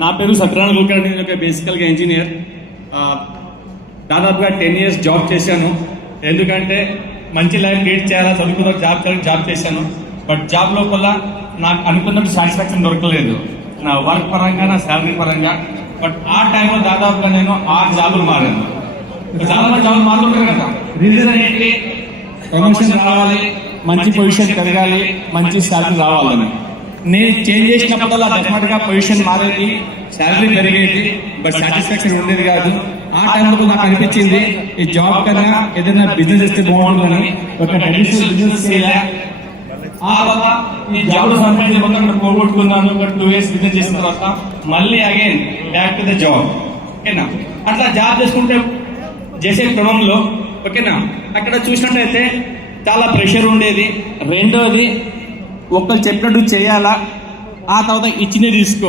నా పేరు సత్యనారాయణ కులకర్ణి. నేను ఒక బేసికల్గా ఇంజనీర్. దాదాపుగా 10 years జాబ్ చేశాను. ఎందుకంటే మంచి లైఫ్ లీడ్ చేయాలా, చదువుకున్న జాబ్ చేశాను. బట్ జాబ్ లోపల నాకు అనుకున్నట్టు సాటిస్ఫాక్షన్ దొరకలేదు, నా వర్క్ పరంగా, నా శాలరీ పరంగా. బట్ ఆ టైంలో దాదాపుగా నేను 6 జాబులు మారాను. చాలా మంది జాబులు మారుతుంటారు కదా. రీజన్ ఏంటి? ప్రమోషన్ రావాలి, మంచి పొజిషన్ పెరగాలి, మంచి శాలరీ రావాలని. నేను చేంజ్ చేసినప్పుడల్లా డెఫినెట్గా పొజిషన్ మారేది, శాలరీ పెరిగేది, బట్ సాటిస్ఫాక్షన్ ఉండేది కాదు. ఆ టైంలో నాకు అనిపించింది ఈ జాబ్ కన్నా ఏదైనా బిజినెస్ చేస్తే బాగుంటుందని. ఒక ట్రెడిషనల్ బిజినెస్ చేయాలి. ఆ తర్వాత ఈ జాబ్ సంపాదించి మొత్తం పోగొట్టుకున్నాను. ఒక 2 years బిజినెస్ చేసిన తర్వాత మళ్ళీ again back to the job. ఓకేనా? అట్లా జాబ్ చేసుకుంటే చేసే క్రమంలో ఓకేనా అక్కడ చూసినట్టయితే చాలా ప్రెషర్ ఉండేది. రెండోది ఒకరు చెప్పినట్టు చేయాలా, ఆ తర్వాత ఇచ్చినవి తీసుకో.